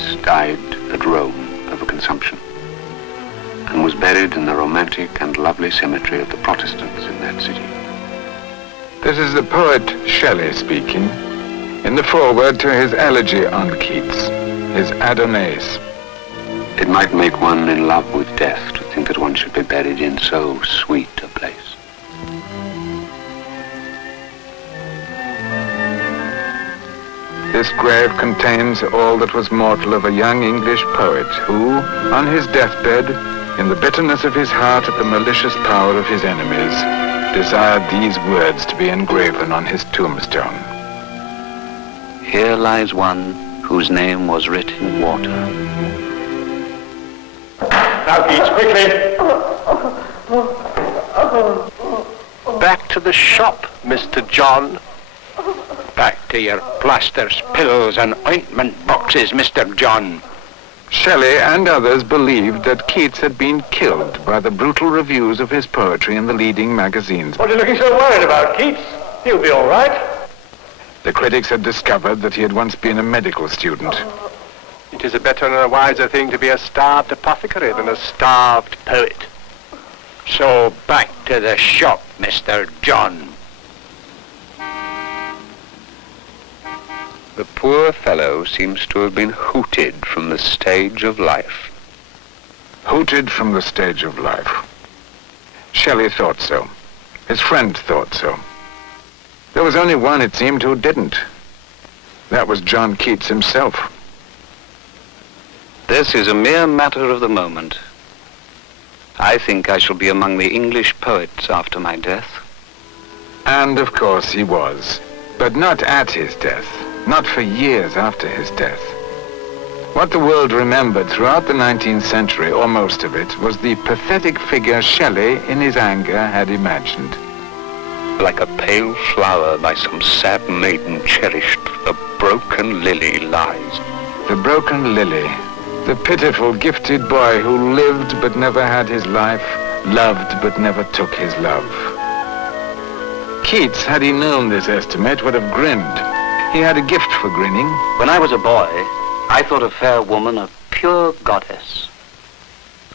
Keats died at Rome of a consumption and was buried in the romantic and lovely cemetery of the Protestants in that city. This is the poet Shelley speaking in the foreword to his elegy on Keats, his Adonais. It might make one in love with death to think that one should be buried in so sweet a place. This grave contains all that was mortal of a young English poet who, on his deathbed, in the bitterness of his heart at the malicious power of his enemies, desired these words to be engraven on his tombstone. Here lies one whose name was writ in water. Now, Keats, quickly! Back to the shop, Mr. John. Back to your plasters, pills, and ointment boxes, Mr. John. Shelley and others believed that Keats had been killed by the brutal reviews of his poetry in the leading magazines. What are you looking so worried about, Keats? He'll be all right. The critics had discovered that he had once been a medical student. It is a better and a wiser thing to be a starved apothecary than a starved poet. So back to the shop, Mr. John. The poor fellow seems to have been hooted from the stage of life. Hooted from the stage of life. Shelley thought so. His friend thought so. There was only one, it seemed, who didn't. That was John Keats himself. This is a mere matter of the moment. I think I shall be among the English poets after my death. And of course he was, but not at his death. Not for years after his death. What the world remembered throughout the 19th century, or most of it, was the pathetic figure Shelley, in his anger, had imagined. Like a pale flower by some sad maiden cherished, the broken lily lies. The broken lily. The pitiful, gifted boy who lived but never had his life, loved but never took his love. Keats, had he known this estimate, would have grinned. He had a gift for grinning. When I was a boy, I thought a fair woman a pure goddess.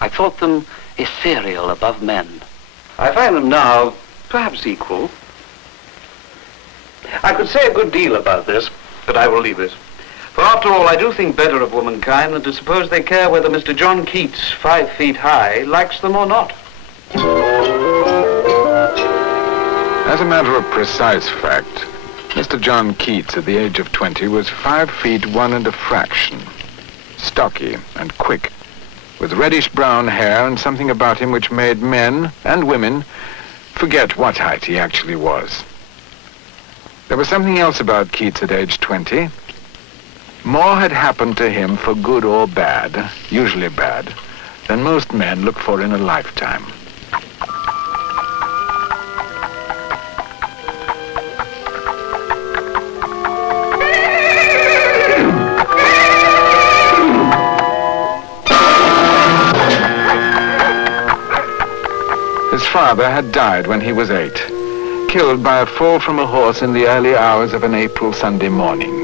I thought them ethereal above men. I find them now perhaps equal. I could say a good deal about this, but I will leave it. For after all, I do think better of womankind than to suppose they care whether Mr. John Keats, 5 feet high, likes them or not. As a matter of precise fact, Mr. John Keats, at the age of 20, was 5 feet 1 and a fraction, stocky and quick, with reddish-brown hair and something about him which made men and women forget what height he actually was. There was something else about Keats at age 20. More had happened to him for good or bad, usually bad, than most men look for in a lifetime. His father had died when he was 8, killed by a fall from a horse in the early hours of an April Sunday morning.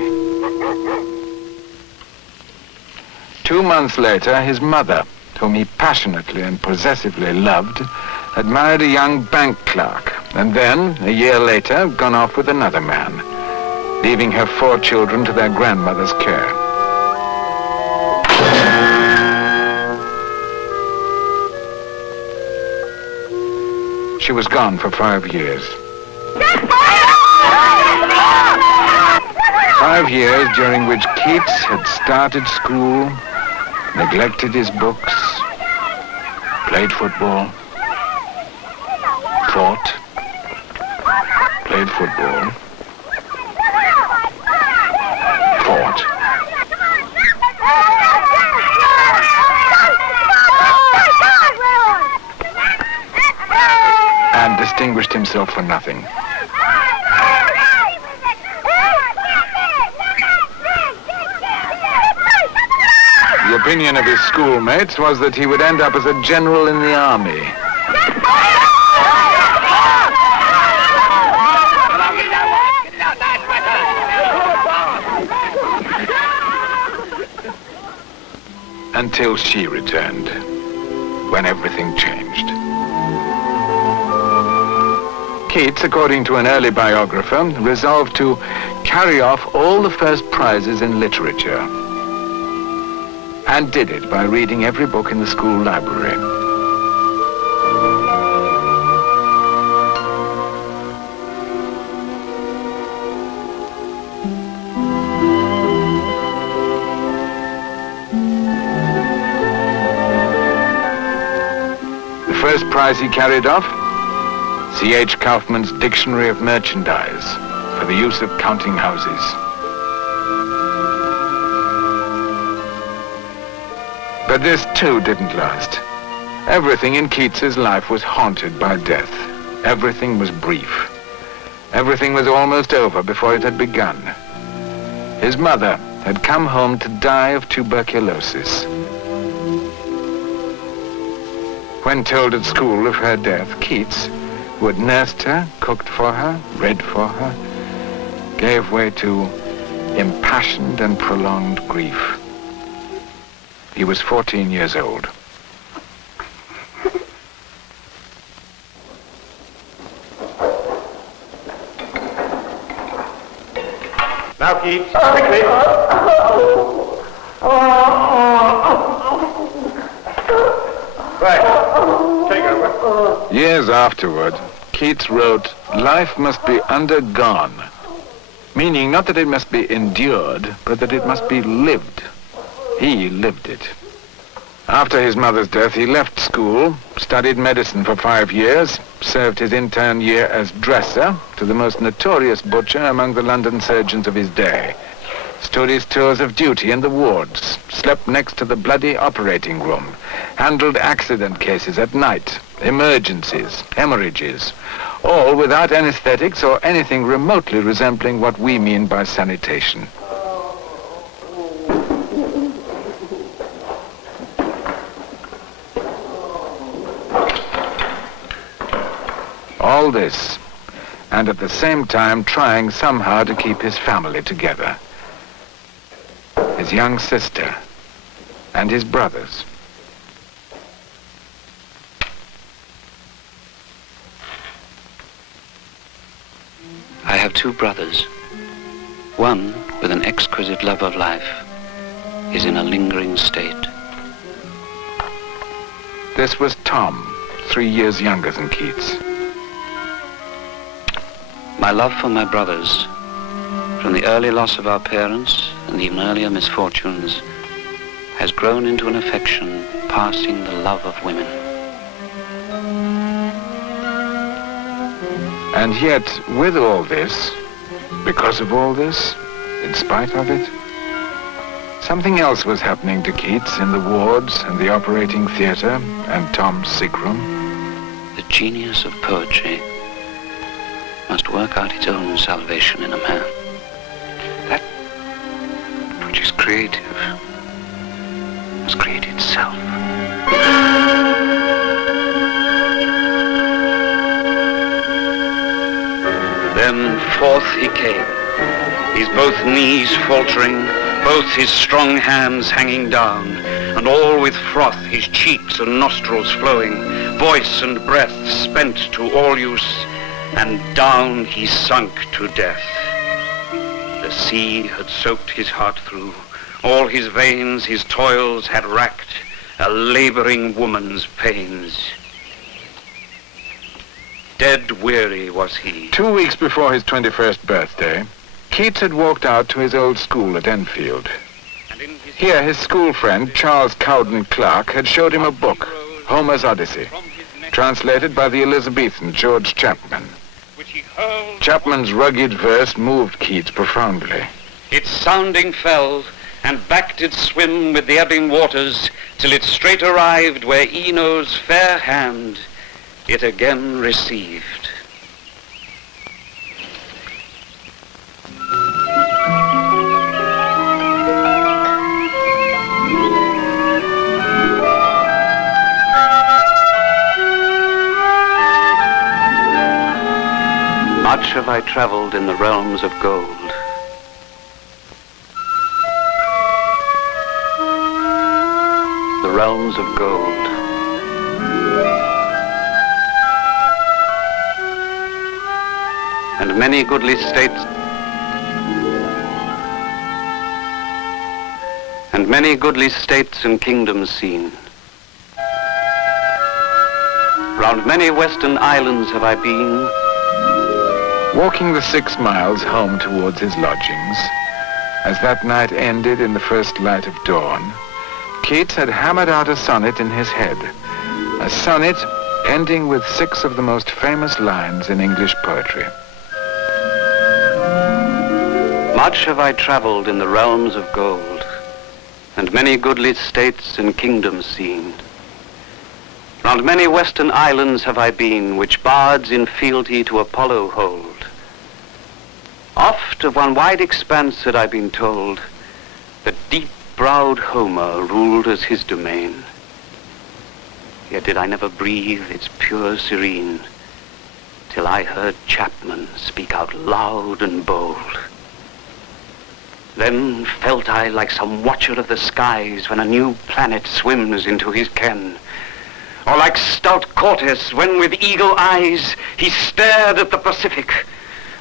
2 months later, his mother, whom he passionately and possessively loved, had married a young bank clerk, and then, a year later, gone off with another man, leaving her 4 children to their grandmother's care. She was gone for 5 years. 5 years during which Keats had started school, neglected his books, played football, fought, played football, fought, and distinguished himself for nothing. The opinion of his schoolmates was that he would end up as a general in the army. until she returned, when everything changed. Keats, according to an early biographer, resolved to carry off all the first prizes in literature, and did it by reading every book in the school library. The first prize he carried off, C.H. Kaufman's Dictionary of Merchandise for the use of counting houses. But this too didn't last. Everything in Keats's life was haunted by death. Everything was brief. Everything was almost over before it had begun. His mother had come home to die of tuberculosis. When told at school of her death, Keats, who had nursed her, cooked for her, read for her, gave way to impassioned and prolonged grief. He was 14 years old. Now, Keats, quickly. Right, take over. Years afterward, Keats wrote, "Life must be undergone," meaning not that it must be endured, but that it must be lived. He lived it. After his mother's death, he left school, studied medicine for 5 years, served his intern year as dresser to the most notorious butcher among the London surgeons of his day, stood his tours of duty in the wards, slept next to the bloody operating room, handled accident cases at night, emergencies, hemorrhages, all without anesthetics or anything remotely resembling what we mean by sanitation. All this, and at the same time trying somehow to keep his family together. His young sister and his brothers. I have 2 brothers. One, with an exquisite love of life, is in a lingering state. This was Tom, 3 years younger than Keats. My love for my brothers, from the early loss of our parents and even earlier misfortunes, has grown into an affection passing the love of women. And yet, with all this, because of all this, in spite of it, something else was happening to Keats in the wards and the operating theater and Tom's sick room. The genius of poetry must work out its own salvation in a man. That which is creative must create itself. Then forth he came, his both knees faltering, both his strong hands hanging down, and all with froth, his cheeks and nostrils flowing, voice and breath spent to all use, and down he sunk to death. The sea had soaked his heart through, all his veins his toils had racked, a laboring woman's pains. Dead weary was he. 2 weeks before his 21st birthday, Keats had walked out to his old school at Enfield. Here, his school friend, Charles Cowden Clarke, had showed him a book, Homer's Odyssey, translated by the Elizabethan George Chapman. Chapman's rugged verse moved Keats profoundly. Its sounding fell, and back did swim with the ebbing waters, till it straight arrived where Eno's fair hand it again received. Much have I traveled in the realms of gold. the realms of gold. And many goodly states and kingdoms seen. Round many western islands have I been. Walking the 6 miles home towards his lodgings, as that night ended in the first light of dawn, Keats had hammered out a sonnet in his head, a sonnet ending with 6 of the most famous lines in English poetry. Much have I traveled in the realms of gold, and many goodly states and kingdoms seen. Round many western islands have I been, which bards in fealty to Apollo hold. Oft of one wide expanse had I been told, that deep-browed Homer ruled as his domain. Yet did I never breathe its pure serene, till I heard Chapman speak out loud and bold. Then felt I like some watcher of the skies when a new planet swims into his ken, or like stout Cortes when with eagle eyes he stared at the Pacific,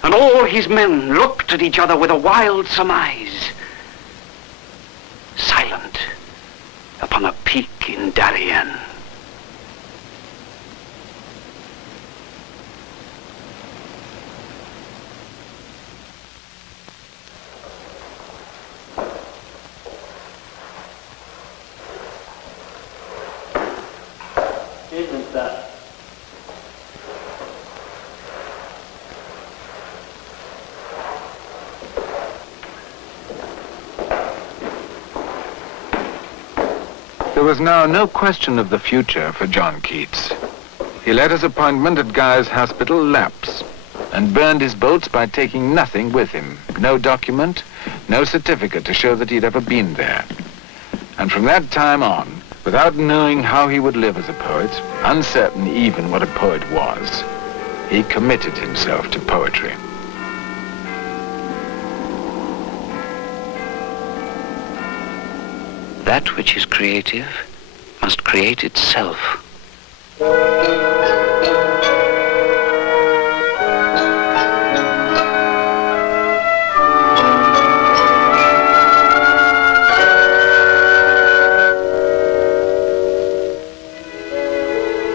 and all his men looked at each other with a wild surmise, silent upon a peak in Darien. Isn't that? There was now no question of the future for John Keats. He let his appointment at Guy's Hospital lapse and burned his boats by taking nothing with him. No document, no certificate to show that he'd ever been there. And from that time on, without knowing how he would live as a poet, uncertain even what a poet was, he committed himself to poetry. That which is creative must create itself.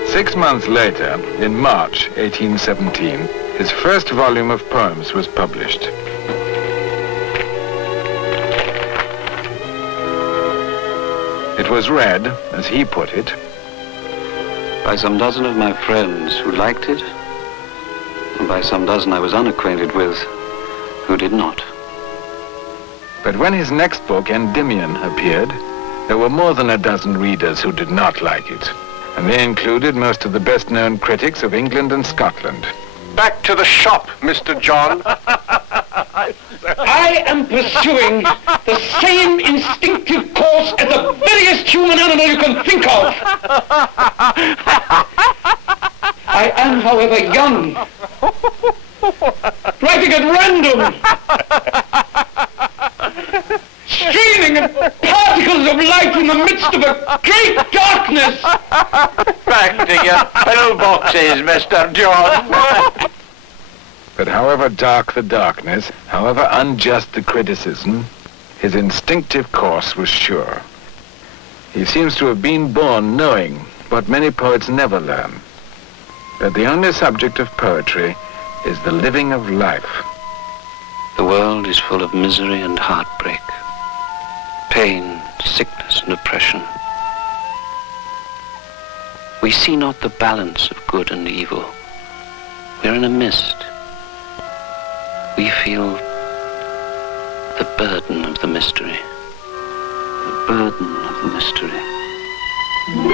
Six months later, in March 1817, his first volume of poems was published. It was read, as he put it, by some dozen of my friends who liked it, and by some dozen I was unacquainted with who did not. But when his next book, Endymion, appeared, there were more than a dozen readers who did not like it, and they included most of the best-known critics of England and Scotland. Back to the shop, Mr. John. I am pursuing the same instinctive course as the veriest human animal you can think of. I am, however, young, writing at random, streaming particles of light in the midst of a great darkness. Back to your pillboxes, Mr. John. But however dark the darkness, however unjust the criticism, his instinctive course was sure. He seems to have been born knowing what many poets never learn, that the only subject of poetry is the living of life. The world is full of misery and heartbreak, pain, sickness, and oppression. We see not the balance of good and evil. We're in a mist. We feel the burden of the mystery. The burden of the mystery.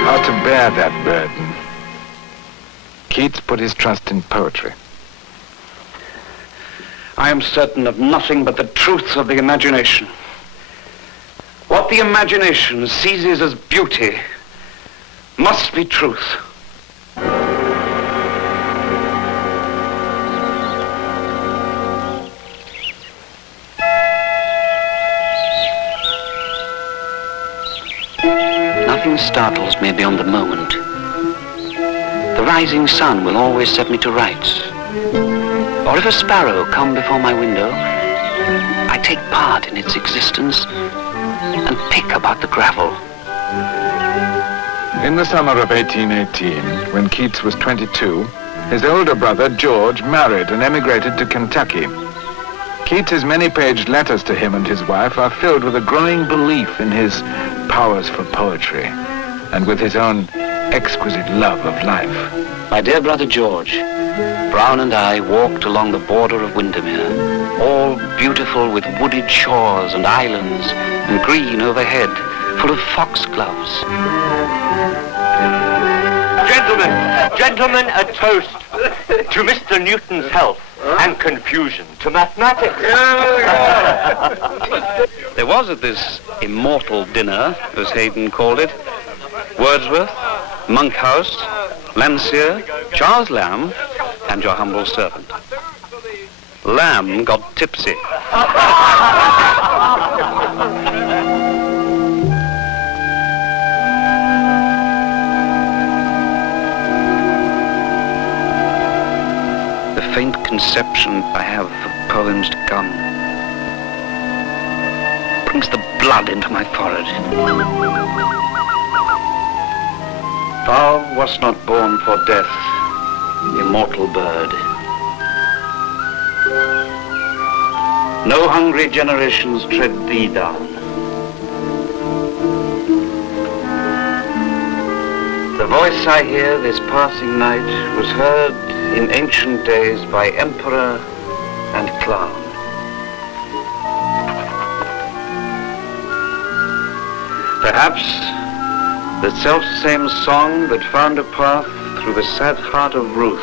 How to bear that burden? Keats put his trust in poetry. I am certain of nothing but the truth of the imagination. What the imagination seizes as beauty must be truth. nothing startles me beyond the moment. The rising sun will always set me to rights. Or if a sparrow come before my window, I take part in its existence and pick about the gravel. In the summer of 1818, when Keats was 22, his older brother, George, married and emigrated to Kentucky. Keats's many-paged letters to him and his wife are filled with a growing belief in his powers for poetry and with his own exquisite love of life. My dear brother George, Brown and I walked along the border of Windermere, all beautiful with wooded shores and islands and green overhead, full of foxgloves. Gentlemen, a toast to Mr. Newton's health and confusion to mathematics. There was at this immortal dinner, as Haydn called it, Wordsworth, Monkhouse, Landseer, Charles Lamb, and your humble servant. Lamb got tipsy. The faint conception I have of poems to come brings the blood into my forehead. Thou wast not born for death, immortal bird. No hungry generations tread thee down. The voice I hear this passing night was heard in ancient days by emperor and clown. Perhaps the self-same song that found a path through the sad heart of Ruth,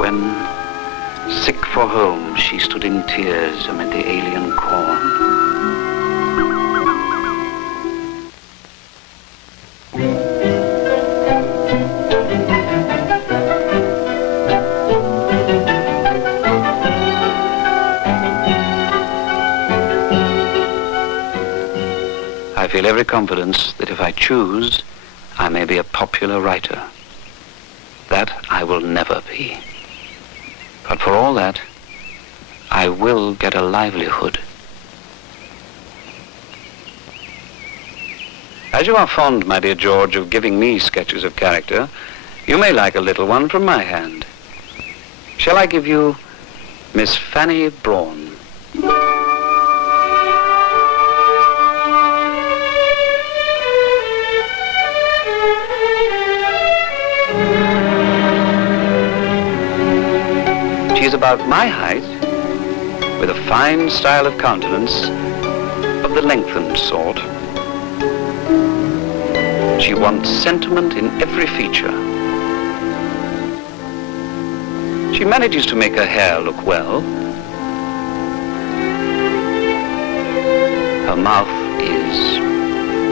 when, sick for home, she stood in tears amid the alien corn. I feel every confidence that if I choose, I may be a popular writer. That I will never be. But for all that, I will get a livelihood. As you are fond, my dear George, of giving me sketches of character, you may like a little one from my hand. Shall I give you Miss Fanny Brawn? She is about my height, with a fine style of countenance of the lengthened sort. She wants sentiment in every feature. She manages to make her hair look well. Her mouth is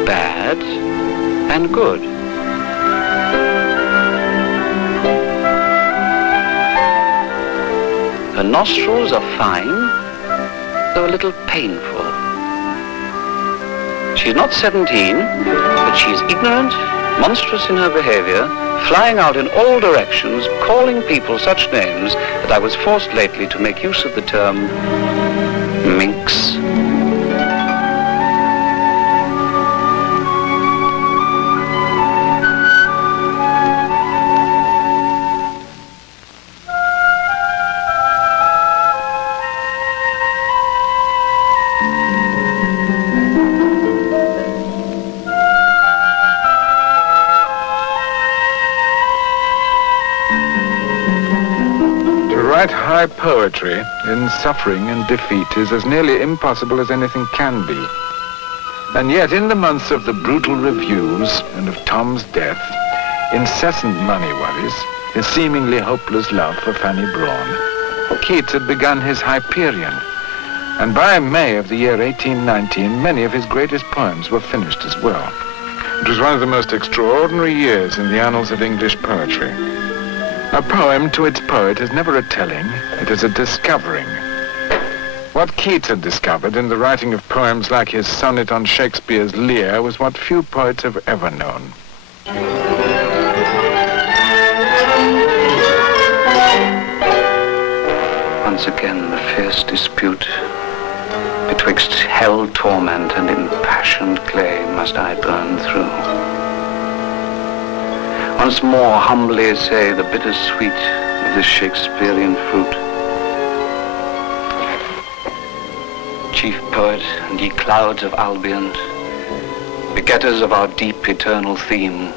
bad and good. Her nostrils are fine, though a little painful. She's not 17, but she's ignorant, monstrous in her behavior, flying out in all directions, calling people such names that I was forced lately to make use of the term minx. write high poetry in suffering and defeat is as nearly impossible as anything can be. And yet, in the months of the brutal reviews and of Tom's death, incessant money worries, his seemingly hopeless love for Fanny Brawn, Keats had begun his Hyperion, and by May of the year 1819, many of his greatest poems were finished as well. It was one of the most extraordinary years in the annals of English poetry. A poem to its poet is never a telling, it is a discovering. What Keats had discovered in the writing of poems like his sonnet on Shakespeare's Lear was what few poets have ever known. Once again the fierce dispute betwixt hell torment and impassioned clay must I burn through. Once more humbly say the bitter sweet of this Shakespearean fruit. Chief poet, and ye clouds of Albion, begetters of our deep eternal theme,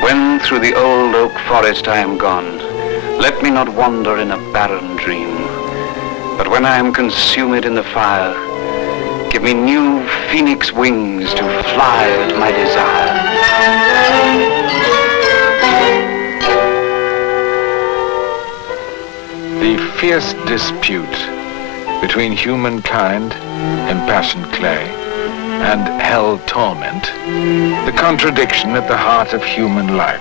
when through the old oak forest I am gone, let me not wander in a barren dream, but when I am consumed in the fire, give me new phoenix wings to fly at my desire. The fierce dispute between humankind, impassioned clay, and hell torment, the contradiction at the heart of human life,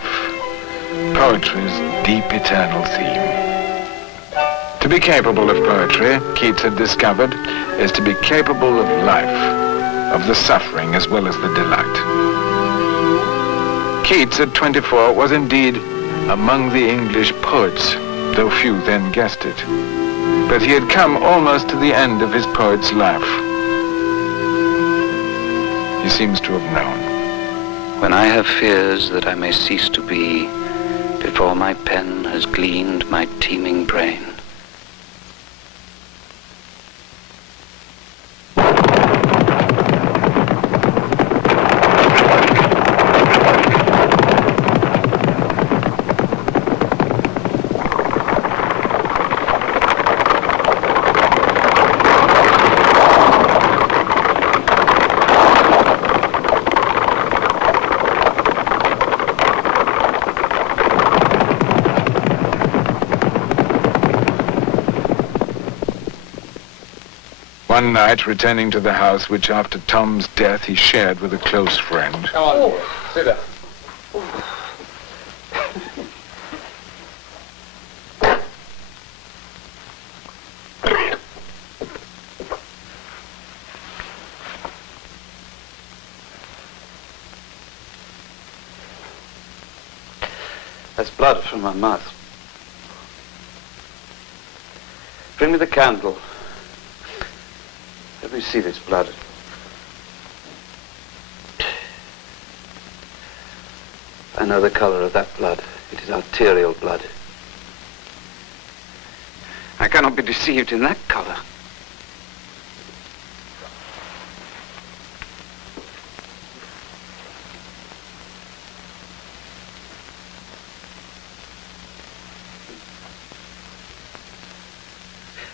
poetry's deep eternal theme. To be capable of poetry, Keats had discovered, is to be capable of life, of the suffering as well as the delight. Keats at 24 was indeed among the English poets, though few then guessed it. But he had come almost to the end of his poet's life. He seems to have known. When I have fears that I may cease to be, before my pen has gleaned my teeming brain. One night, returning to the house which after Tom's death he shared with a close friend. Come on, sit down. That's blood from my mouth. Bring me the candle. Let me see this blood. I know the color of that blood. It is arterial blood. I cannot be deceived in that color.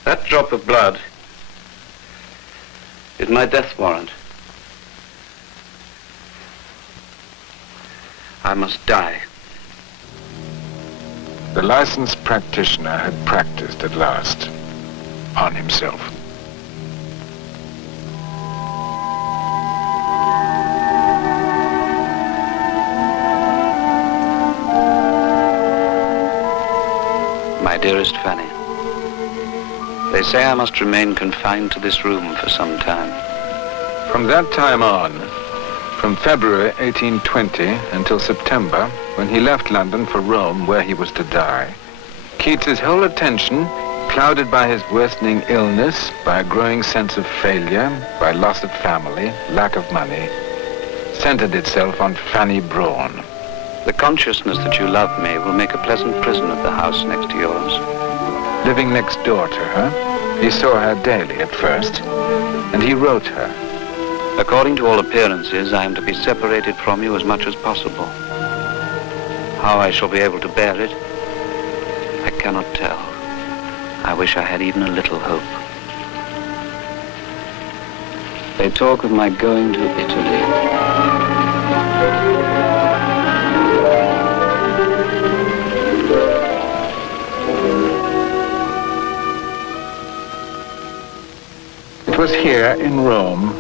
That drop of blood is my death warrant. I must die. The licensed practitioner had practiced at last on himself. My dearest Fanny, they say I must remain confined to this room for some time. From that time on, from February 1820 until September, when he left London for Rome, where he was to die, Keats's whole attention, clouded by his worsening illness, by a growing sense of failure, by loss of family, lack of money, centered itself on Fanny Braun. The consciousness that you love me will make a pleasant prison of the house next to yours. Living next door to her, he saw her daily at first, and he wrote her. According to all appearances, I am to be separated from you as much as possible. How I shall be able to bear it, I cannot tell. I wish I had even a little hope. They talk of my going to Italy. It was here in Rome,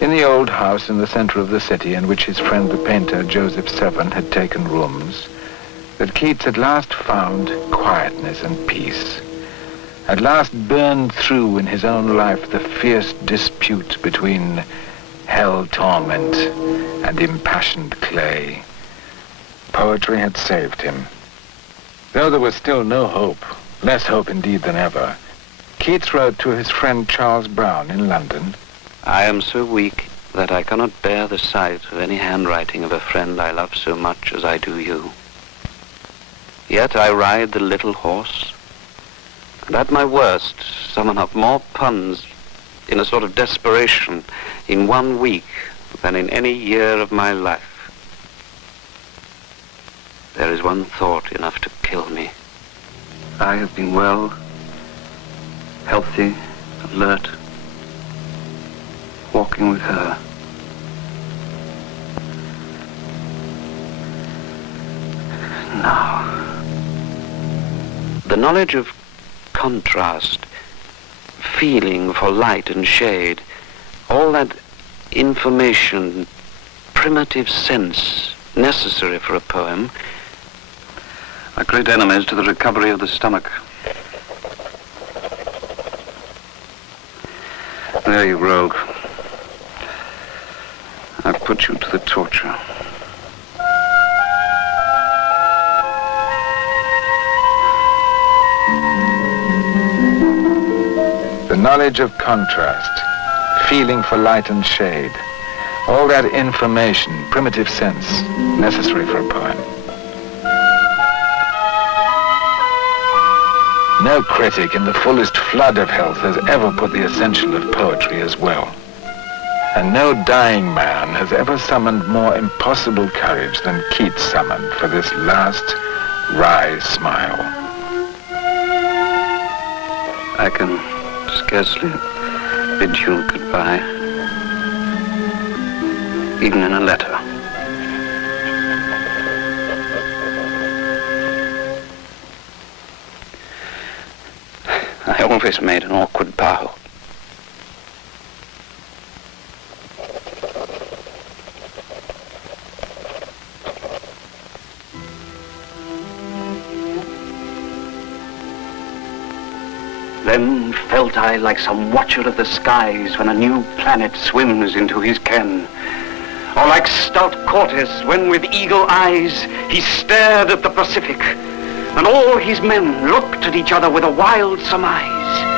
in the old house in the center of the city in which his friend the painter Joseph Severn had taken rooms, that Keats at last found quietness and peace. at last burned through in his own life the fierce dispute between hell torment and impassioned clay. Poetry had saved him. Though there was still no hope, less hope indeed than ever, Keats wrote to his friend Charles Brown in London, I am so weak that I cannot bear the sight of any handwriting of a friend I love so much as I do you. Yet I ride the little horse, and at my worst summon up more puns in a sort of desperation in 1 week than in any year of my life. There is one thought enough to kill me. I have been well, healthy, alert, walking with her. Now, the knowledge of contrast, feeling for light and shade, all that information, primitive sense necessary for a poem, are great enemies to the recovery of the stomach. There, you rogue. I've put you to the torture. the knowledge of contrast, feeling for light and shade, all that information, primitive sense, necessary for a poem. No critic in the fullest flood of health has ever put the essential of poetry as well. And no dying man has ever summoned more impossible courage than Keats summoned for this last wry smile. I can scarcely bid you goodbye, even in a letter. I always made an awkward bow. Then felt I like some watcher of the skies when a new planet swims into his ken. Or like stout Cortes when with eagle eyes he stared at the Pacific, and all his men looked at each other with a wild surmise.